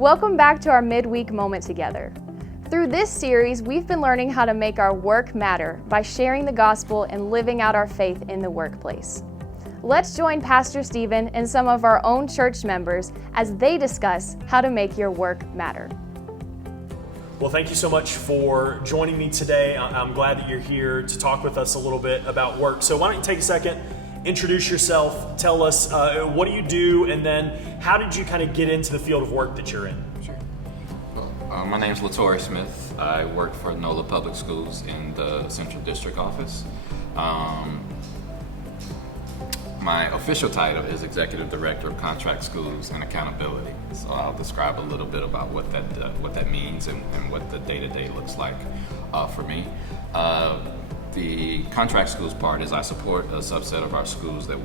Welcome back to our midweek moment together. Through this series, we've been learning how to make our work matter by sharing the gospel and living out our faith in the workplace. Let's join Pastor Stephen and some of our own church members as they discuss how to make your work matter. Well, thank you so much for joining me today. I'm glad that you're here to talk with us a little bit about work. So why don't you take a second, introduce yourself, tell us what do you do, and then how did you kind of get into the field of work that you're in? Sure. Well, my name's Litouri Smith. I work for NOLA Public Schools in the Central District office. My official title is Executive Director of Contract Schools and Accountability. So I'll describe a little bit about what that means and what the day-to-day looks like for me. The contract schools part is I support a subset of our schools that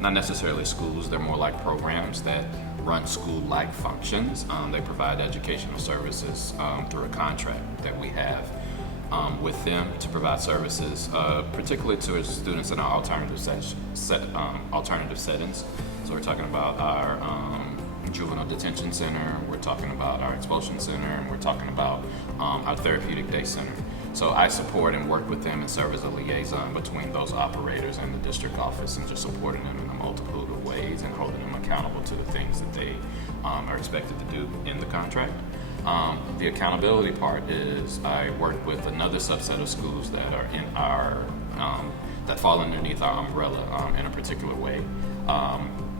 not necessarily schools, they're more like programs that run school-like functions. They provide educational services through a contract that we have with them to provide services, particularly to students in our alternative settings. So we're talking about our juvenile detention center, we're talking about our expulsion center, and we're talking about our therapeutic day center. So I support and work with them and serve as a liaison between those operators and the district office, and just supporting them in a multitude of ways and holding them accountable to the things that they are expected to do in the contract. The accountability part is I work with another subset of schools that are in our that fall underneath our umbrella in a particular way,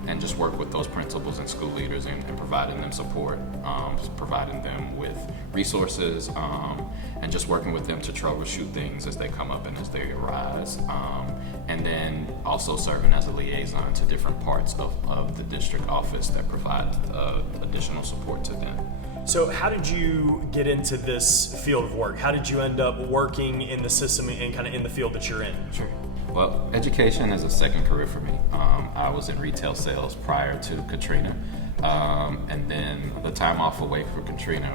and just work with those principals and school leaders and providing them support, providing them with resources, and just working with them to troubleshoot things as they come up and as they arise, and then also serving as a liaison to different parts of the district office that provide additional support to them. So how did you get into this field of work? How did you end up working in the system and kind of in the field that you're in? Sure. Well, education is a second career for me. I was in retail sales prior to Katrina, and then the time off away for Katrina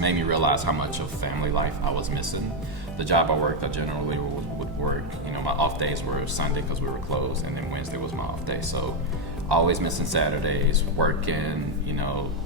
made me realize how much of family life I was missing. The job I worked, I generally would work, my off days were Sunday because we were closed, and then Wednesday was my off day. So always missing Saturdays, working,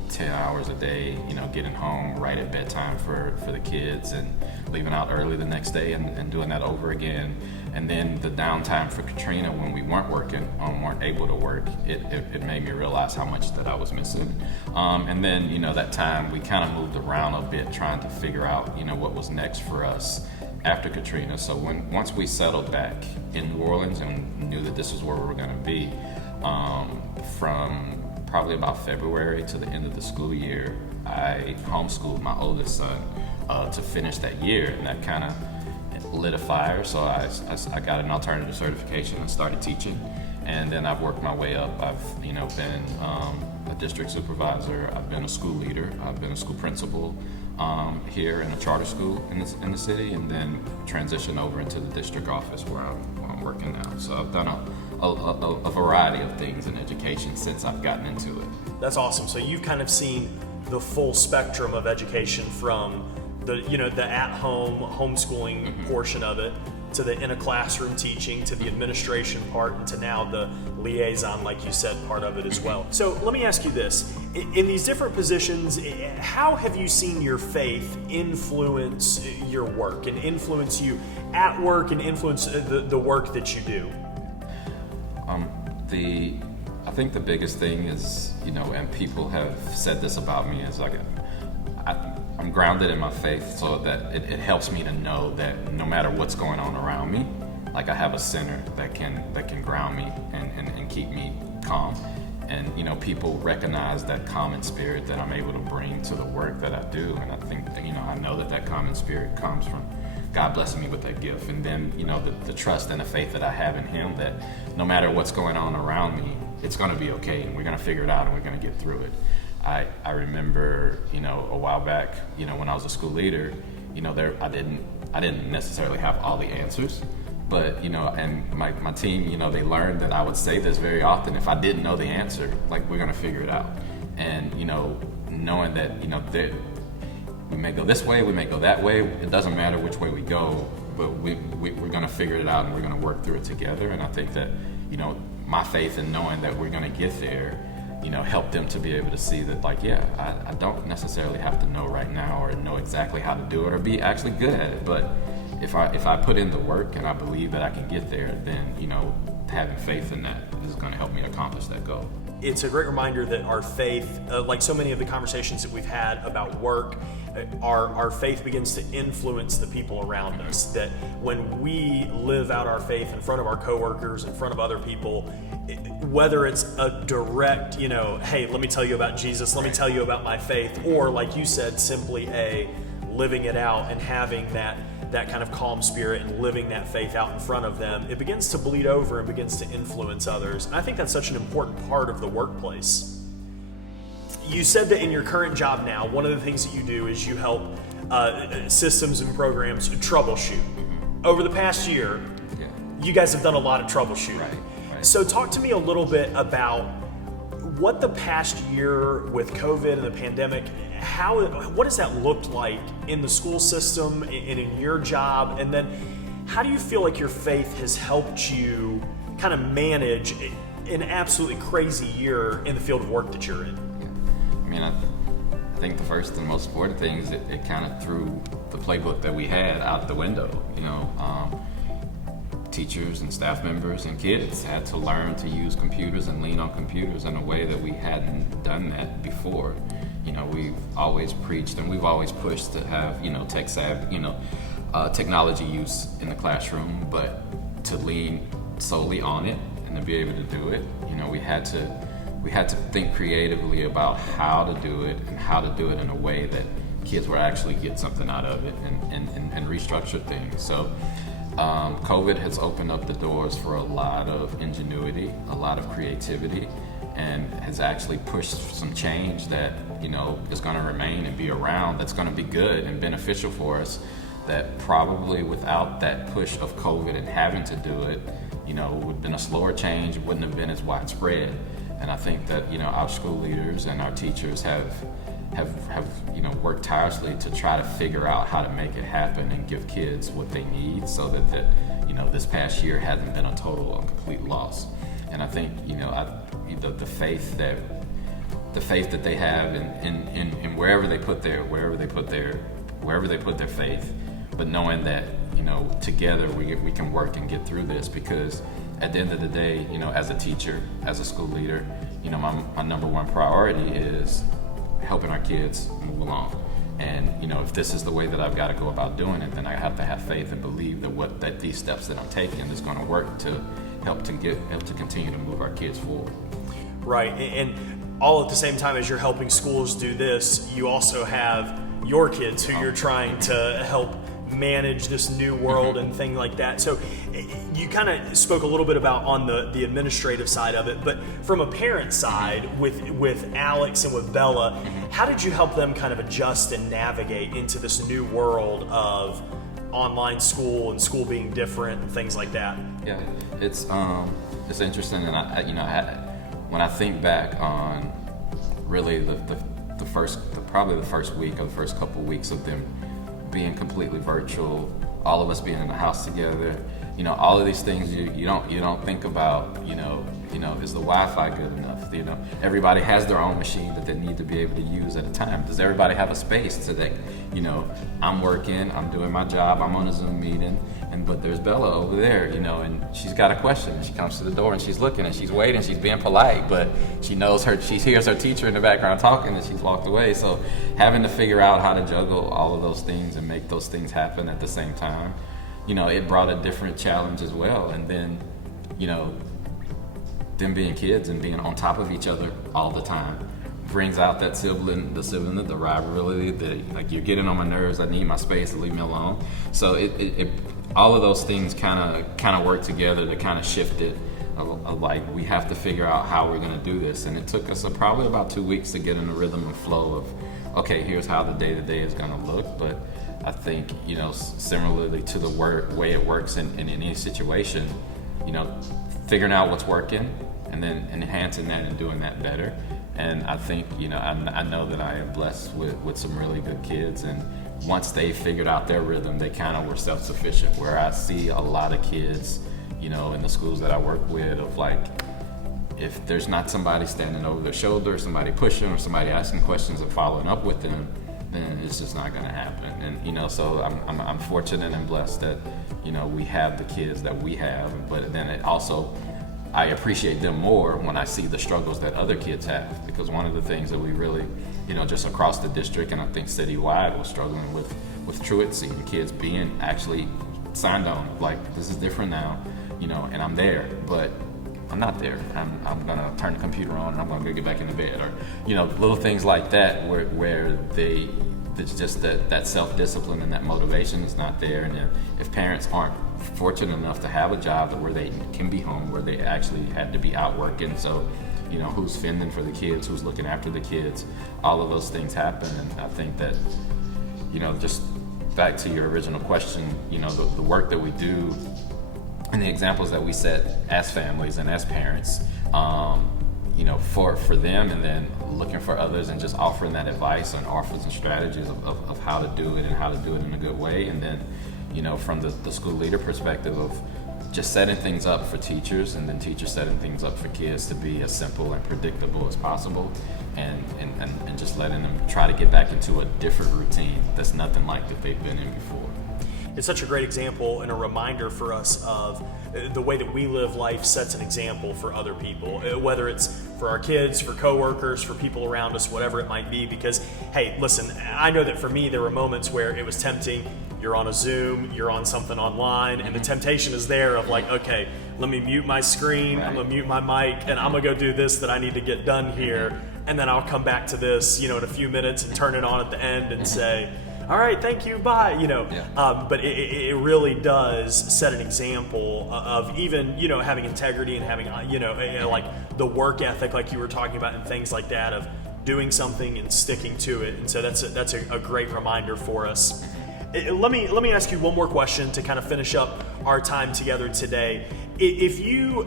10 hours a day, getting home right at bedtime for the kids and leaving out early the next day and doing that over again. And then the downtime for Katrina when we weren't working, weren't able to work, it made me realize how much that I was missing. And then, that time we kind of moved around a bit trying to figure out, what was next for us after Katrina. So once we settled back in New Orleans and knew that this was where we were going to be, from probably about February to the end of the school year, I homeschooled my oldest son to finish that year, and that kind of lit a fire. So I got an alternative certification and started teaching, and then I've worked my way up. I've been a district supervisor, I've been a school leader, I've been a school principal here in a charter school in the city, and then transitioned over into the district office where I'm working now. So I've done a variety of things in education since I've gotten into it. That's awesome. So you've kind of seen the full spectrum of education from the at-home homeschooling portion of it to the in a classroom teaching to the administration part and to now the liaison, like you said, part of it as well. So let me ask you this. In these different positions, how have you seen your faith influence your work and influence you at work and influence the work that you do? I think the biggest thing is, and people have said this about me, is I'm grounded in my faith, so that it helps me to know that no matter what's going on around me, like I have a center that can ground me and keep me calm. And people recognize that common spirit that I'm able to bring to the work that I do, and I think that, I know that common spirit comes from God blessing me with that gift, and then the trust and the faith that I have in Him, that no matter what's going on around me, it's going to be okay, and we're going to figure it out, and we're going to get through it. I remember, a while back, when I was a school leader, I didn't necessarily have all the answers, but and my team, they learned that I would say this very often: if I didn't know the answer, like, we're going to figure it out, and knowing that that we may go this way, we may go that way. It doesn't matter which way we go, but we're going to figure it out and we're going to work through it together. And I think that my faith in knowing that we're going to get there help them to be able to see that, like, yeah, I don't necessarily have to know right now or know exactly how to do it or be actually good at it. But if I put in the work and I believe that I can get there, then, having faith in that is going to help me accomplish that goal. It's a great reminder that our faith, like so many of the conversations that we've had about work, our faith begins to influence the people around us. That when we live out our faith in front of our coworkers, in front of other people, whether it's a direct, hey, let me tell you about Jesus, let me tell you about my faith, or like you said, simply living it out and having that kind of calm spirit and living that faith out in front of them, it begins to bleed over and begins to influence others. And I think that's such an important part of the workplace. You said that in your current job now, one of the things that you do is you help systems and programs troubleshoot. Over the past year, you guys have done a lot of troubleshooting. Right. So talk to me a little bit about what the past year with COVID and the pandemic, what has that looked like in the school system and in your job? And then how do you feel like your faith has helped you kind of manage an absolutely crazy year in the field of work that you're in? I mean, I think the first and most important thing is it kind of threw the playbook that we had out the window. Teachers and staff members and kids had to learn to use computers and lean on computers in a way that we hadn't done that before. We've always preached and we've always pushed to have, tech savvy, technology use in the classroom, but to lean solely on it and to be able to do it, we had to think creatively about how to do it and how to do it in a way that kids would actually get something out of it and restructure things. So COVID has opened up the doors for a lot of ingenuity, a lot of creativity, and has actually pushed some change that, is going to remain and be around, that's going to be good and beneficial for us, that probably without that push of COVID and having to do it, would have been a slower change, wouldn't have been as widespread. And I think that, our school leaders and our teachers have worked tirelessly to try to figure out how to make it happen and give kids what they need so that this past year hasn't been a total and complete loss. And I think, the faith that they have in wherever they put their faith, but knowing that, together we can work and get through this, because at the end of the day, as a teacher, as a school leader, my number one priority is helping our kids move along. And if this is the way that I've got to go about doing it, then I have to have faith and believe that these steps that I'm taking is going to work to help to continue to move our kids forward. Right, and all at the same time as you're helping schools do this, you also have your kids who you're trying to help manage this new world and things like that. So you kind of spoke a little bit about on the administrative side of it, but from a parent side with Alex and with Bella, how did you help them kind of adjust and navigate into this new world of online school and school being different and things like that? Yeah, it's interesting, and when I think back on really probably the first week or the first couple of weeks of them being completely virtual, all of us being in the house together, all of these things you don't think about, is the Wi-Fi good enough? Everybody has their own machine that they need to be able to use at a time. Does everybody have a space so that, I'm working, I'm doing my job, I'm on a Zoom meeting, but there's Bella over there, and she's got a question. She comes to the door and she's looking and she's waiting, she's being polite, but she hears her teacher in the background talking and she's walked away. So having to figure out how to juggle all of those things and make those things happen at the same time, it brought a different challenge as well. And then, them being kids and being on top of each other all the time brings out that the rivalry, like, you're getting on my nerves, I need my space, leave me alone. So it all of those things kind of work together to kind of shift it. Like, we have to figure out how we're going to do this, and it took us probably about 2 weeks to get in the rhythm and flow of, okay, here's how the day-to-day is going to look. But I think, similarly to the way it works in any situation, figuring out what's working and then enhancing that and doing that better. And I think, I know that I am blessed with some really good kids, and once they figured out their rhythm, they kind of were self-sufficient, where I see a lot of kids, in the schools that I work with, of like, if there's not somebody standing over their shoulder, somebody pushing, or somebody asking questions and following up with them, then it's just not going to happen. And so I'm fortunate and blessed that we have the kids that we have, but then it also, I appreciate them more when I see the struggles that other kids have, because one of the things that we really, just across the district and I think citywide was struggling with truancy and kids being actually signed on, like, this is different now, and I'm there, but I'm not there. I'm gonna turn the computer on and I'm gonna go get back into bed, or little things like that where it's just that self-discipline and that motivation is not there. And if parents aren't fortunate enough to have a job where they can be home, where they actually had to be out working, so who's fending for the kids, who's looking after the kids, all of those things happen. And I think that just back to your original question, the work that we do and the examples that we set as families and as parents, for them, and then looking for others and just offering that advice and offers and strategies of how to do it and how to do it in a good way. And then, from the school leader perspective of just setting things up for teachers, and then teachers setting things up for kids to be as simple and predictable as possible, and just letting them try to get back into a different routine that's nothing like that they've been in before. It's such a great example and a reminder for us of the way that we live life sets an example for other people, whether it's for our kids, for coworkers, for people around us, whatever it might be. Because, hey, listen, I know that for me, there were moments where it was tempting. You're on a Zoom, you're on something online, and the temptation is there of like, okay, let me mute my screen, I'm gonna mute my mic, and I'm gonna go do this that I need to get done here, and then I'll come back to this, in a few minutes and turn it on at the end and say, all right, thank you, bye, But it really does set an example of even, having integrity and having, like the work ethic, like you were talking about, and things like that, of doing something and sticking to it. And so that's a great reminder for us. Let me ask you one more question to kind of finish up our time together today. If you,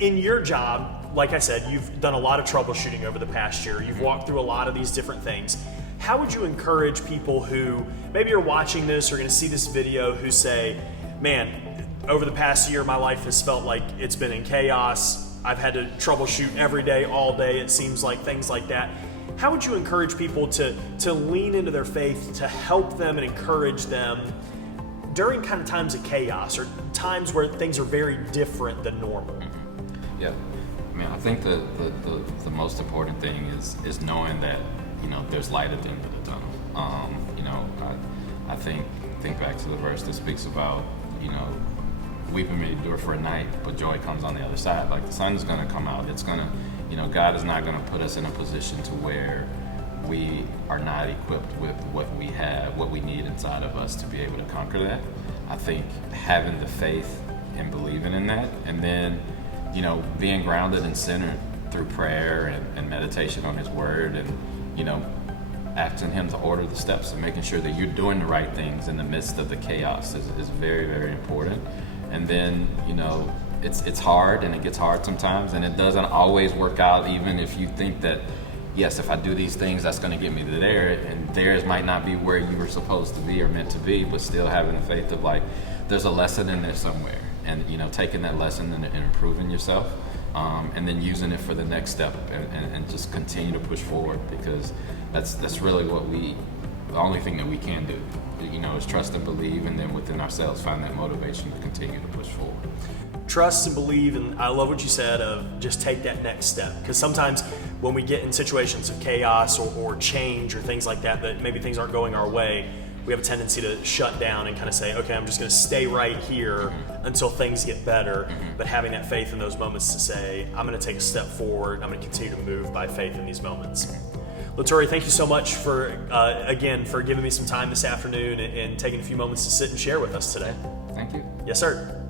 in your job, like I said, you've done a lot of troubleshooting over the past year. You've walked through a lot of these different things. How would you encourage people who maybe are watching this or going to see this video who say, man, over the past year, my life has felt like it's been in chaos. I've had to troubleshoot every day, all day, it seems like, things like that. How would you encourage people to lean into their faith, to help them and encourage them during kind of times of chaos or times where things are very different than normal? Yeah, I think the most important thing is knowing that there's light at the end of the tunnel. I think back to the verse that speaks about weeping may endure for a night, but joy comes on the other side. Like, the sun is going to come out. It's going to, God is not going to put us in a position to where we are not equipped with what we have, what we need inside of us to be able to conquer that. I think having the faith and believing in that, and then being grounded and centered through prayer and meditation on His Word, and asking Him to order the steps and making sure that you're doing the right things in the midst of the chaos is very, very important. And then, it's hard, and it gets hard sometimes, and it doesn't always work out, even if you think that, yes, if I do these things, that's going to get me to there, and theirs might not be where you were supposed to be or meant to be, but still having the faith of, like, there's a lesson in there somewhere, and, taking that lesson and improving yourself. And then using it for the next step, and just continue to push forward, because that's really the only thing that we can do, is trust and believe, and then within ourselves find that motivation to continue to push forward. Trust and believe, and I love what you said of just take that next step, because sometimes when we get in situations of chaos or change or things like that maybe things aren't going our way, we have a tendency to shut down and kind of say, okay, I'm just going to stay right here until things get better. But having that faith in those moments to say, I'm going to take a step forward, I'm going to continue to move by faith in these moments. Litouri, thank you so much for giving me some time this afternoon and taking a few moments to sit and share with us today. Thank you. Yes, sir.